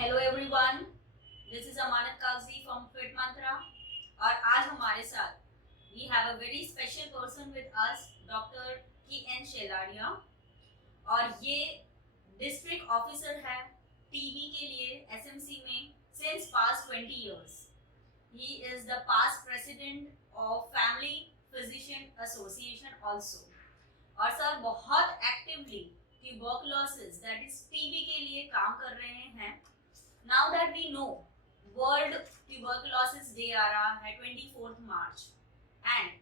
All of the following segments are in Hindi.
Hello everyone, this is Amanat Kagzi from Fit Mantra. और आज हमारे साथ we have a very special person with us, doctor K N Shelaria. और ये डिस्ट्रिक्ट ऑफिसर है टीबी के लिए एसएमसी में since past 20 years. He is the past president of family physician association also. और सर बहुत actively tuberculosis that is TB के लिए काम कर रहे हैं। Now that we know World Tuberculosis Day आ रहा है 24th March, and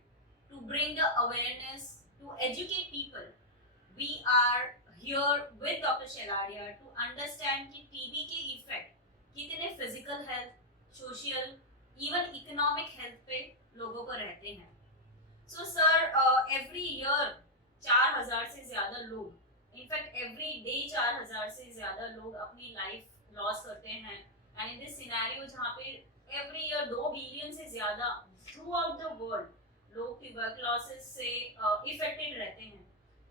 to bring the awareness to educate people, we are here with Dr. Shelaria to understand कि TB के इफेक्ट कितने physical health, social, even economic health पे लोगों को रहते हैं। सो सर, एवरी ईयर 4,000 से ज्यादा लोग, इनफैक्ट एवरी डे 4,000 से ज्यादा लोग अपनी लाइफ लॉस करते हैं। एंड इन दिस सिनेरियो जहाँ पे एवरी ईयर 2 बिलियन से ज्यादा थ्रू आउट द वर्ल्ड लोग ट्यूबरकुलोसिस से इफेक्टेड रहते हैं।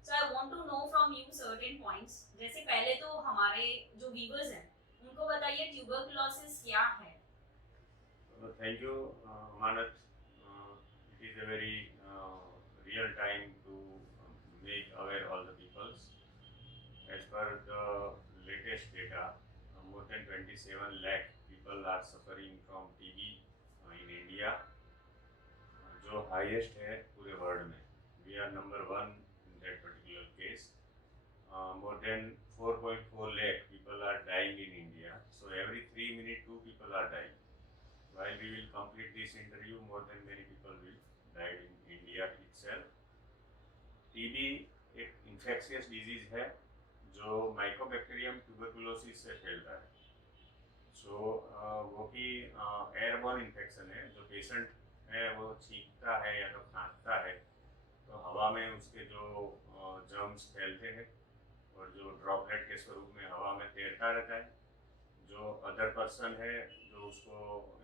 So I want to know from you certain points. जैसे पहले तो हमारे जो व्यूअर्स हैं उनको बताइए ट्यूबरकुलोसिस क्या है। Thank you, Manat. It is a very real time to make aware all the peoples. As per the latest data, more than 27 lakh people are suffering from TB in India, जो highest है पूरे world में. We are number one in that particular case. More than 4.4 lakh people are dying in India. So every 3 minutes, 2 people are dying. While we will complete this interview, more than many people will die in India itself. TB एक infectious disease है जो माइकोबैक्टीरियम ट्यूबरकुलोसिस से फैलता है। वो भी एयरबॉर्न इन्फेक्शन है। जो पेशेंट है वो छींकता है या तो खांसता है तो हवा में उसके जो जर्म्स फैलते हैं और जो ड्रॉपलेट के स्वरूप में हवा में तैरता रहता है। जो अदर पर्सन है जो उसको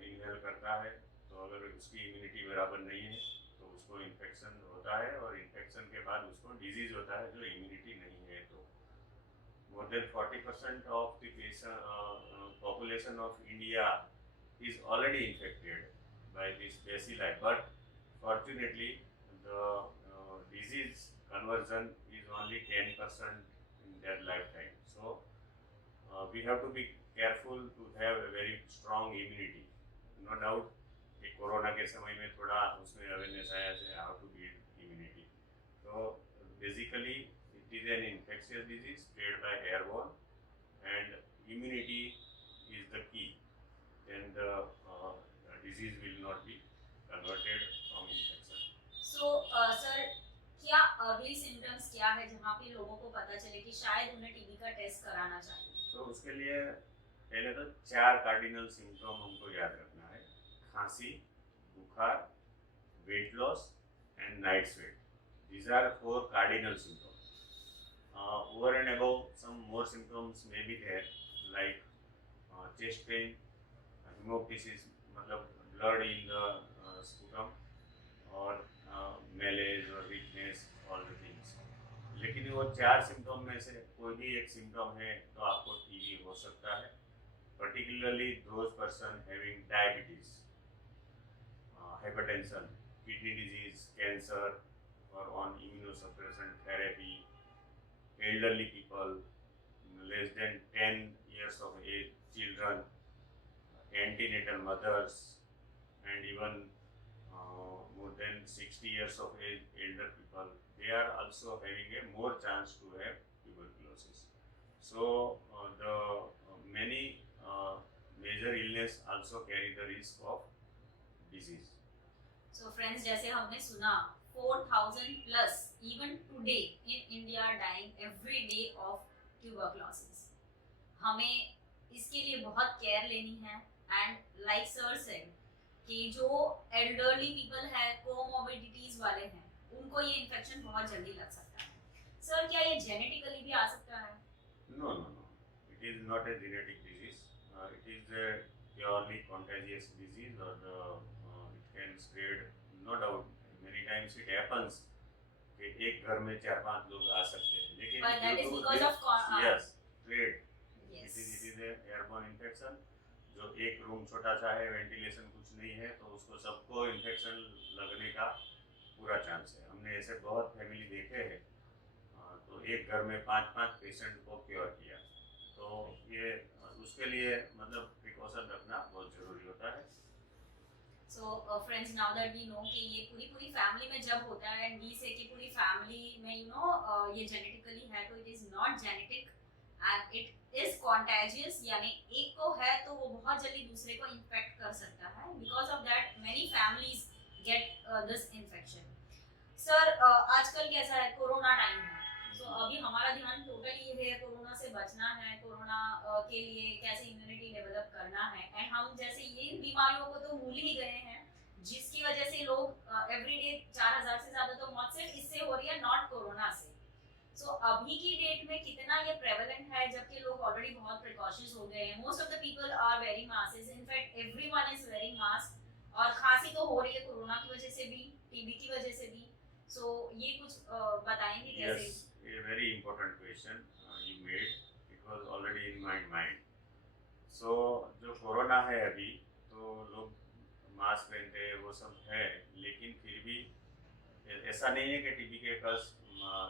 इनहेल करता है तो अगर उसकी इम्यूनिटी बराबर नहीं है तो उसको इन्फेक्शन होता है और इन्फेक्शन के बाद उसको डिजीज होता है जो इम्यूनिटी नहीं है। तो more than 40% of the population of India is already infected by this bacilli, but fortunately the disease conversion is only 10% in their lifetime. So we have to be careful to have a very strong immunity. No doubt कि कोरोना के समय में थोड़ा उसमें अवेयरनेस आया है हाउ टू बिल्ड इम्यूनिटी। तो basically it is an infectious disease spread by airborne, and immunity is the key. Then the disease will not be converted from infection. So, sir, क्या अर्ली सिम्टम्स क्या है जहाँ पे लोगों को पता चले कि शायद उन्हें टीबी का टेस्ट कराना चाहिए? तो उसके लिए पहले तो 4 कार्डिनल सिम्टम हमको याद रखना है: खांसी, बुखार, weight loss and night sweat. These are 4 cardinal symptoms. Over and above, some more symptoms may be there, like chest pain, hemoptysis, मतलब blood in the sputum, और malaise और weakness, all the things. लेकिन वो 4 सिम्टम में से कोई भी एक सिम्टम है तो आपको टीबी हो सकता है, particularly those person having diabetes, hypertension, kidney disease, cancer, or on immunosuppression therapy, elderly people, less than 10 years of age children, antenatal mothers, and even more than 60 years of age elder people, they are also having a more chance to have tuberculosis. So the many major illness also carry the risk of disease. So friends, जैसे हमने सुना 4,000 plus even today in India are dying every day of tuberculosis. हमें इसके लिए बहुत केयर लेनी है। एंड लाइक सर सेड कि जो एल्डरली पीपल है, कोमोर्बिडिटीज वाले हैं, उनको ये इन्फेक्शन बहुत जल्दी लग सकता है। सर, क्या ये जेनेटिकली भी आ सकता है? No. It is not a genetic disease. It is a purely contagious disease, or it can spread. No doubt, many times it happens कि एक घर में 4-5 लोग आ सकते हैं, लेकिन But that is because of yes, trade. yes. It is airborne infection. जो एक रूम छोटा सा है, वेंटिलेशन कुछ नहीं है, तो उसको सबको इन्फेक्शन लगने का पूरा चांस है। हमने ऐसे बहुत फैमिली देखे हैं। तो एक घर में 5-5 पेशेंट को क्योर किया। तो ये उसके लिए मतलब प्रिकॉशन रखना बहुत ज़रूरी होता है। So friends, now that we know कि ये पूरी फैमिली में जब होता है and we say कि पूरी फैमिली में ये जेनेटिकली है, तो it is not genetic and it is contagious, यानी एक को है तो वो बहुत जल्दी दूसरे को इन्फेक्ट कर सकता है। Because of that many families get this infection. Sir आजकल कैसा है, कोरोना टाइम है, तो अभी हमारा ध्यान टोटली ये है कोरोना से बचना है, कोरोना के लिए कैसे इम्यूनिटी डेवलप करना है। एंड हम जैसे ये बीमारियों को तो भूल ही गए हैं, जिसकी वजह से लोग एवरीडे 4000 से ज्यादा तो मौत सिर्फ इससे हो रही है, नॉट कोरोना से। सो अभी की डेट में कितना ये प्रेवलेंट है, जबकि लोग ऑलरेडी बहुत प्रिकॉशंस हो गए हैं। Most of the people are wearing mask, in fact everyone is wearing mask. और खांसी तो हो रही है कोरोना की वजह से भी, टीबी की वजह से भी। सो ये कुछ बताएंगे कैसे? Yes, a very important question you made. It was already in my mind. So जो कोरोना है अभी, तो लोग मास्क पहनते हैं, वो सब है, लेकिन फिर भी ऐसा नहीं है कि टीबी के पास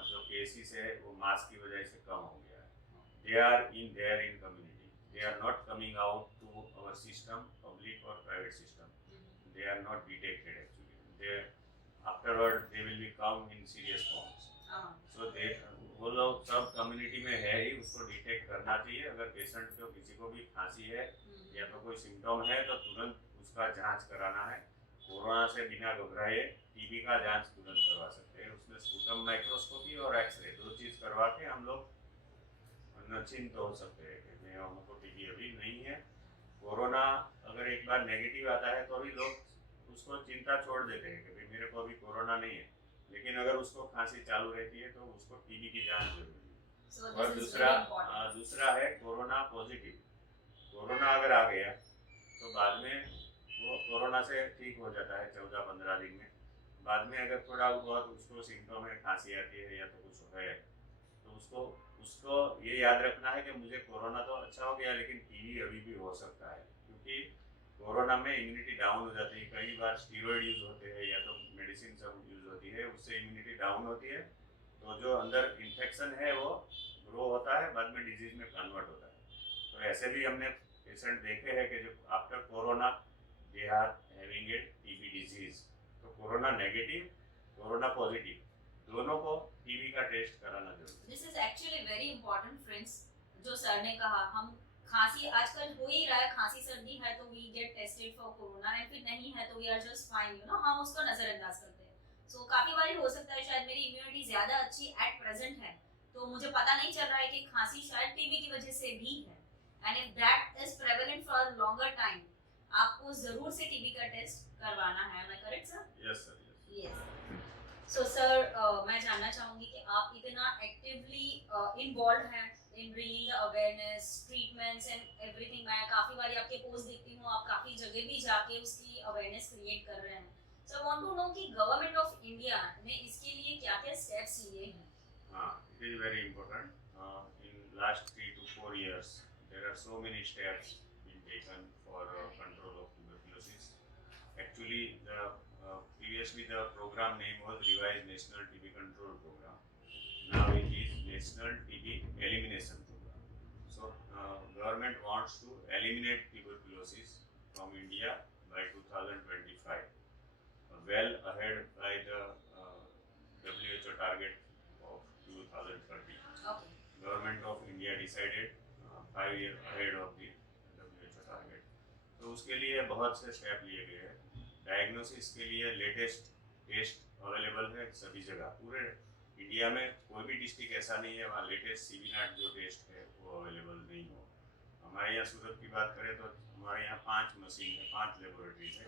जो केसेस है वो मास्क की वजह से कम हो गया है। They are in their in community, they are not coming out to our system, public और private system. They are not detected actually. They afterward they will be come in serious forms. So they वो लोग सब कम्युनिटी में है ही, उसको डिटेक्ट करना चाहिए। अगर पेशेंट को किसी को भी खांसी है या तो कोई सिम्टम है तो तुरंत उसका जांच कराना है। कोरोना से बिना घबराए टीबी का जांच तुरंत करवा सकते हैं। उसमें स्पूटम माइक्रोस्कोपी और एक्सरे, दो चीज़ करवा के हम लोग निश्चिंत हो सकते हैं कि हमको टीबी अभी नहीं है। कोरोना अगर एक बार नेगेटिव आता है तो भी लोग उसको चिंता छोड़ देते हैं कि भाई मेरे को अभी कोरोना नहीं है, लेकिन अगर उसको खांसी चालू रहती है तो उसको टीबी की जांच जरूरी है। और दूसरा है कोरोना पॉजिटिव। कोरोना अगर आ गया तो बाद में वो कोरोना से ठीक हो जाता है 14-15 दिन में। बाद में अगर थोड़ा बहुत उसको सिम्टम है, खांसी आती है या तो कुछ है, तो उसको उसको ये याद रखना है कि मुझे कोरोना तो अच्छा हो गया, लेकिन टीबी अभी भी हो सकता है। क्योंकि कोरोना में इम्यूनिटी डाउन हो जाती है। कई बार स्टीरॉयड यूज होते हैं या तो मेडिसिन सब यूज होती है, उससे इम्यूनिटी डाउन होती है, तो जो अंदर इन्फेक्शन है वो ग्रो होता है, बाद में डिजीज में कन्वर्ट होता है। तो ऐसे भी हमने पेशेंट देखे हैं कि जो after corona they are having a TB disease. तो कोरोना नेगेटिव, कोरोना पॉजिटिव, दोनों को टीबी का टेस्ट कराना जरूरी है। This is actually very important friends, जो सर ने कहा। हम खांसी आजकल हो ही रहा है, खांसी सर्दी है तो we get tested for corona, and फिर नहीं है तो वी आर जस्ट फाइन, हम उसको नजरअंदाज करते हैं। सो काफी बार हो सकता है शायद मेरी इम्यूनिटी ज्यादा अच्छी एट प्रेजेंट है, तो मुझे पता नहीं चल रहा है कि खांसी शायद टीबी की वजह से भी है। And if that is prevalent for longer time, आपको जरूर से टीबी का टेस्ट करवाना है। Am I correct sir? Yes sir, yes. So sir मैं जानना चाहूंगी कि आप इतना एक्टिवली इन्वॉल्व हैं in bringing the awareness, treatments and everything. मैं काफ़ी बार आपके पोस्ट देखती हूँ, आप काफ़ी जगह भी जाके उसकी अवेयरनेस क्रिएट कर रहे हैं। So I want to no कि गवर्नमेंट ऑफ इंडिया ने इसके लिए क्या-क्या स्टेप्स लिए हैं? हाँ, it is very important. In last 3 to 4 years there are so many steps being taken for control of tuberculosis. Actually previously the program name was Revised National TB Control Program. Now it is National TB Elimination Program. So government wants to eliminate tuberculosis from India by 2025, well ahead by the WHO target of 2030. Okay. Government of India decided 5 years ahead of the WHO target. तो उसके लिए बहुत से स्टेप लिए गए हैं। डायग्नोसिस के लिए लेटेस्ट टेस्ट अवेलेबल है सभी जगह। पूरे इंडिया में कोई भी डिस्ट्रिक्ट ऐसा नहीं है वहाँ लेटेस्ट सीबीनैट जो टेस्ट है वो अवेलेबल नहीं हो। हमारे यहाँ सूरत की बात करें तो हमारे यहाँ 5 मशीन है, 5 लेबोरेटरीज है।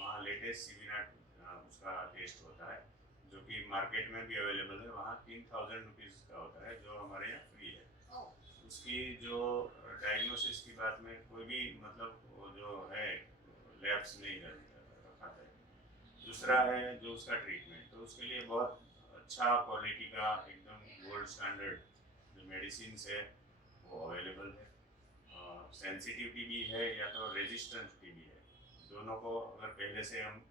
वहाँ लेटेस्ट सीबीनैट उसका टेस्ट होता है, जो कि मार्केट में भी अवेलेबल है। वहाँ 3000 रुपीज़ का होता है, जो हमारे यहाँ फ्री है। उसकी जो डायग्नोसिस की बात में कोई भी मतलब वो जो है लैब्स नहीं रखाता है। दूसरा है जो उसका ट्रीटमेंट, तो उसके लिए बहुत अच्छा क्वालिटी का एकदम गोल्ड स्टैंडर्ड जो मेडिसिन है वो अवेलेबल है। सेंसिटिव टीबी है या तो रेजिस्टेंट टीबी है, दोनों को अगर पहले से हम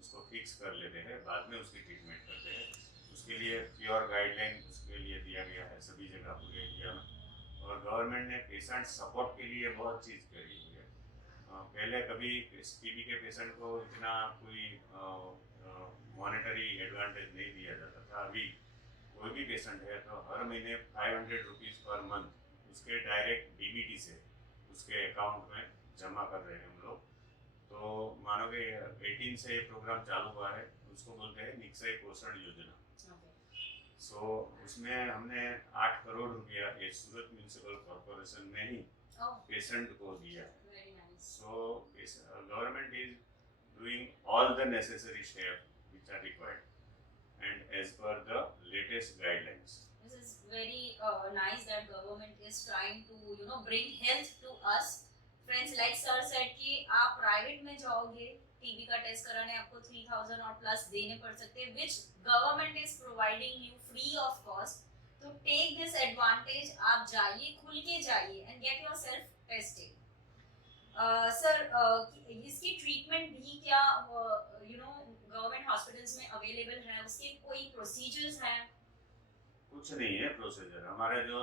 उसको फिक्स कर लेते हैं, बाद में उसकी ट्रीटमेंट करते हैं, उसके लिए प्योर गाइडलाइन उसके लिए दिया गया है सभी जगह पूरे इंडिया में। और गवर्नमेंट ने पेशेंट सपोर्ट के लिए बहुत चीज़ करी हुई है। पहले कभी टीबी के पेशेंट को इतना कोई मॉनेटरी एडवांटेज नहीं दिया जाता था। अभी कोई भी पेशेंट है तो हर महीने 500 रुपीज़ पर मंथ उसके डायरेक्ट डीबीटी से उसके अकाउंट में जमा कर रहे हैं हम लोग। तो मानो कि 18 से ये प्रोग्राम चालू हुआ है, उसको बोलते हैं निक्षय पोषण योजना। सो उसमें हमने 8 करोड़ रुपया ये सूरत म्यूनिसिपल कॉर्पोरेशन में ही पेशेंट को दिया है। So government is doing all the necessary step which are required and as per the latest guidelines. This is very nice that government is trying to bring health to us. Friends, like sir said कि आप प्राइवेट में जाओगे टीबी का टेस्ट कराने आपको 3000 और प्लस देने पड़ सकते हैं, which government is providing you free of cost. तो take this advantage, आप जाइए, खुल के जाइए and get yourself tested. Sir इसकी ट्रीटमेंट भी क्या गवर्नमेंट हॉस्पिटल्स में अवेलेबल है, उसके कोई प्रोसीजर्स हैं? कुछ नहीं है प्रोसीजर हमारे जो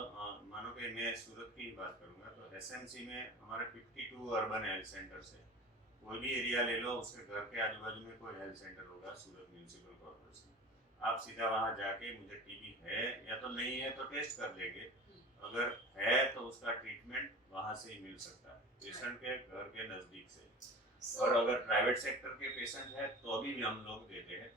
मानो कि मैं सूरत की बात करूंगा तो एसएमसी में हमारे 52 अर्बन हेल्थ सेंटर्स है। कोई भी एरिया ले लो, उसके घर के आजू बाजू में कोई हेल्थ सेंटर होगा सूरत म्यूनिसिपल कॉर्पोरेशन। आप सीधा वहाँ जाके मुझे टीबी है या तो नहीं है तो टेस्ट कर लेंगे, अगर है तो उसका ट्रीटमेंट वहाँ से ही मिल सकता है पेशेंट के घर के नज़दीक से। और अगर प्राइवेट सेक्टर के पेशेंट है तो अभी भी हम लोग देते हैं।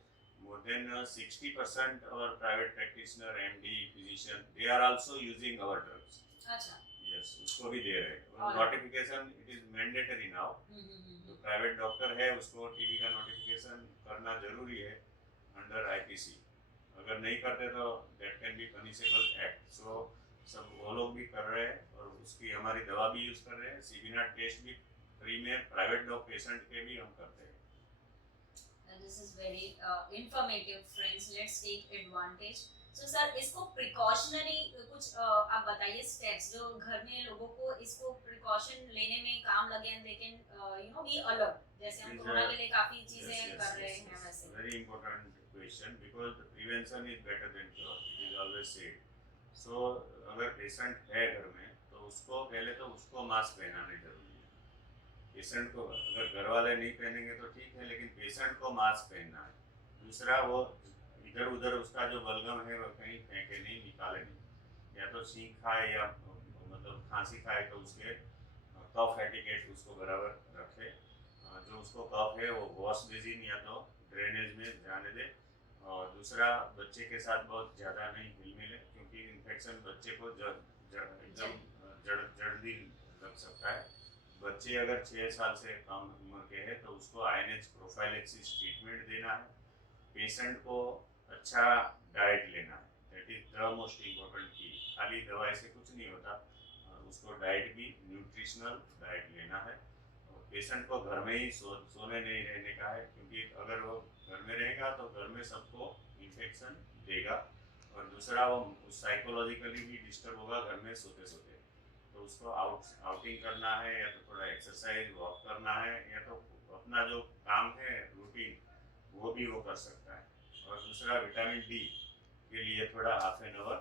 More than 60% our private practitioner, MD, physician, they are also using our drugs. अच्छा। Yes, उसको भी दे रहे हैं। Notification it is mandatory now. जो प्राइवेट डॉक्टर है उसको टीबी का नोटिफिकेशन करना जरूरी है अंडर आईपीसी। अगर नहीं करते तो that can be punishable act. So सब वो लोग भी कर रहे हैं और उसकी हमारी दवा भी यूज कर रहे हैं। सीबीनाट टेस्ट भी फ्री में प्राइवेट डॉग पेशेंट के भी हम करते हैं। This is very informative, friends. Let's take advantage. So sir, इसको precautionary कुछ आप बताइए steps जो घर में लोगों को इसको precaution लेने में काम लगे and they can be alert. जैसे हम कोरोना के लिए काफी चीजें कर रहे हैं वैसे। Very important question because the prevention is better than cure. It is always said. So अगर पेशेंट है घर में तो उसको पहले तो उसको मास्क पहनाने जरूरी है। पेशेंट को अगर घर वाले नहीं पहनेंगे तो ठीक है, लेकिन पेशेंट को मास्क पहनना है। दूसरा वो इधर उधर उसका जो बलगम है वो कहीं फेंके नहीं, निकाले नहीं। या तो छींक खाए या मतलब खांसी खाए तो उसके कफ एटिकेट उसको बराबर रखे। जो उसको कफ है वो वॉश बेसिन या तो ड्रेनेज में जाने दे। और दूसरा बच्चे के साथ बहुत ज़्यादा नहीं हिल मिले क्योंकि इन्फेक्शन बच्चे को एकदम जल्दी लग सकता है। बच्चे अगर 6 साल से कम उम्र के हैं तो उसको आईएनएच प्रोफाइलेक्सिस ट्रीटमेंट देना है। पेशेंट को अच्छा डाइट लेना है, that is the most important की। खाली दवाई से कुछ नहीं होता, उसको डाइट भी न्यूट्रिशनल डाइट लेना है। और पेशेंट को घर में ही सोने नहीं रहने का है क्योंकि अगर वो घर में रहेगा तो घर में सबको इन्फेक्शन देगा। और दूसरा वो साइकोलॉजिकली भी डिस्टर्ब होगा घर में सोते सोते। तो उसको आउटिंग करना है या तो थोड़ा एक्सरसाइज वॉक करना है या तो अपना जो काम है रूटीन वो भी वो कर सकता है। और दूसरा विटामिन डी के लिए थोड़ा half an hour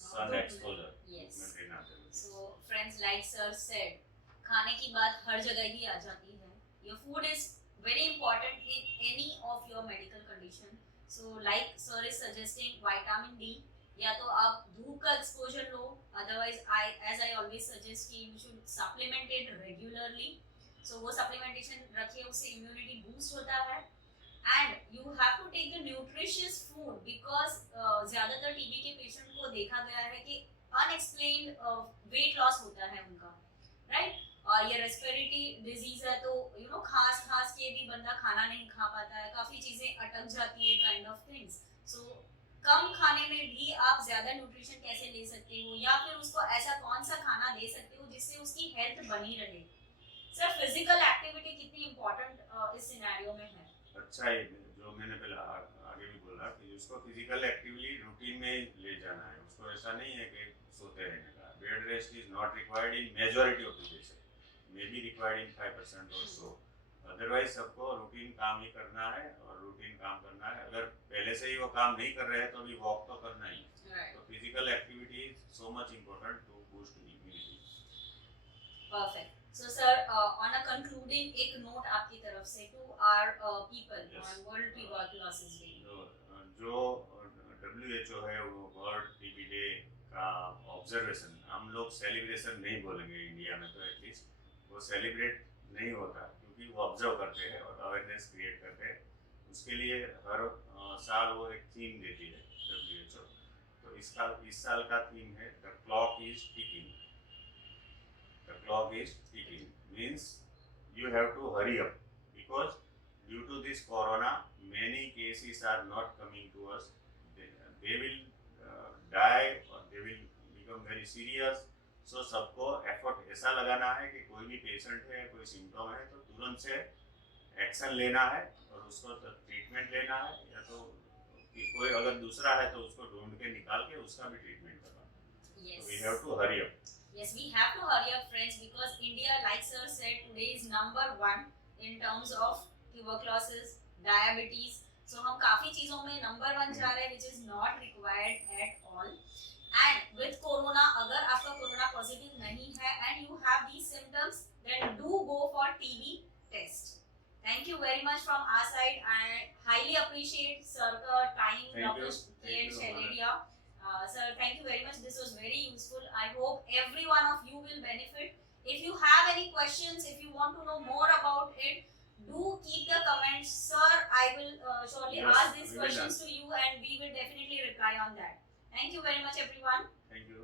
sun exposure में देना चाहिए। So friends, like sir said, खाने की बात हर जगह ही आ जाती है। Your food is very important in any of your medical condition. So like sir is suggesting vitamin D, या तो आप धूप का एक्सपोजर लो, अदरवाइज आई ऑलवेज सजेस्ट कि you should supplement it regularly. So वो सप्लीमेंटेशन रखिए, उससे इम्यूनिटी बूस्ट होता है। And you have to take the nutritious food because ज़्यादातर टीबी के पेशेंट को देखा गया है कि अनएक्सप्लेन्ड वेट लॉस होता है उनका, राइट? और ये रेस्पिरेटरी डिजीज है तो खांस के भी बंदा खाना नहीं खा पाता है, काफ़ी चीज़ें अटक जाती है, काइंड ऑफ थिंग्स। सो कम खाने में भी आप ज्यादा न्यूट्रिशन कैसे ले सकते हो, या फिर उसको ऐसा कौन सा खाना दे सकते हो जिससे उसकी हेल्थ बनी रहे? सर, फिजिकल एक्टिविटी कितनी इम्पोर्टेंट इस सिनेरियो में है? अच्छा है जो मैंने पहले आगे भी बोला कि उसको फिजिकल एक्टिविटी रूटीन में ले जाना है। उसको ऐसा नहीं है कि सोते रहने का। bed rest is not required in majority of the patient, may be required in 5% or so. Otherwise सबको रूटीन काम ही करना है और रूटीन काम करना है. अगर पहले से ही वो काम नहीं कर रहे हैं तो भी वॉक तो करना ही है. Right. तो physical activity is so much important to boost immunity. Perfect. So, sir, on a concluding, एक note आपकी तरफ से to our people Yes. on World Tuberculosis Day. जो WHO है वो वर्ल्ड टीबी डे का ऑब्जर्वेशन, हम लोग सेलिब्रेशन नहीं बोलेंगे इंडिया में, तो एटलीस्ट वो सेलिब्रेट नहीं होता क्योंकि वो ऑब्जर्व करते हैं और अवेयरनेस क्रिएट करते हैं. उसके लिए हर साल वो एक थीम देती है WHO. तो इस साल का थीम है the clock is ticking. The clock is ticking means you have to hurry up because due to this corona many cases are not coming to us. They will die or they will become very serious. So सबको एफर्ट ऐसा लगाना है कि कोई भी पेशेंट है, कोई सिम्टम है तो तुरंत से एक्शन लेना है और उसको ट्रीटमेंट लेना है, या तो कोई अगर दूसरा है तो उसको ढूंढ के निकाल के उसका भी ट्रीटमेंट करना. Yes. So we have to hurry up. Yes, we have to hurry up, friends, because India, like sir said, today is number 1 in terms of tuberculosis, diabetes. So हम काफी चीजों में number 1 जा रहे हैं, which is not required at all. And with corona, अगर आपका corona positive नहीं है and you have these symptoms, then do go for TB test. Thank you very much from our side. I highly appreciate sir का time, Dr. K.N. Shelaria. Sir, thank you very much. This was very useful. I hope every one of you will benefit. If you have any questions, if you want to know more about it, do keep the comments. Sir, I will surely Yes, ask these we will questions to you and we will definitely reply on that. Thank you very much, everyone. Thank you.